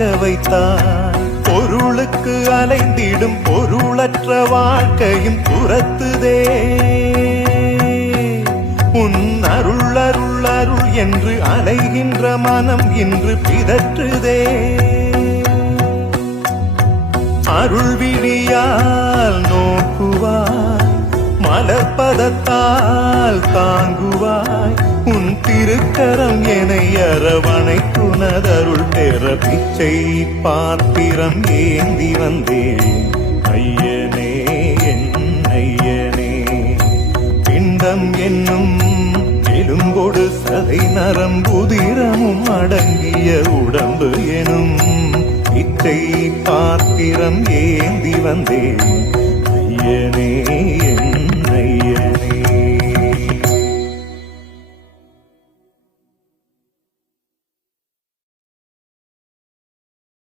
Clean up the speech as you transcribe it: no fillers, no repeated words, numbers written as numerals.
நினைக்க வைத்தாய். பொருளுக்கு அலைந்திடும் பொருளற்ற வாழ்க்கையும் துரத்துதே. உன் அருள் அருள் அருள் என்று அலைகின்ற மனம் இன்று பிதற்றுதே. அருள் விழியால் நோக்குவாய், மலர்பதத்தால் தாங்குவாய். உன் திருக்கரம் என்னை அரவணைக்குனதருள் பெற பிச்சை பாத்திரம் ஏந்தி வந்தேன். ஐயனே என் ஐயனே, பிண்டம் என்னும் எலும்பொடு சதை நரம்புதிரமும் அடங்கிய உடம்பு எனும் பிச்சை பாத்திரம் ஏந்தி வந்தேன். ஐயனே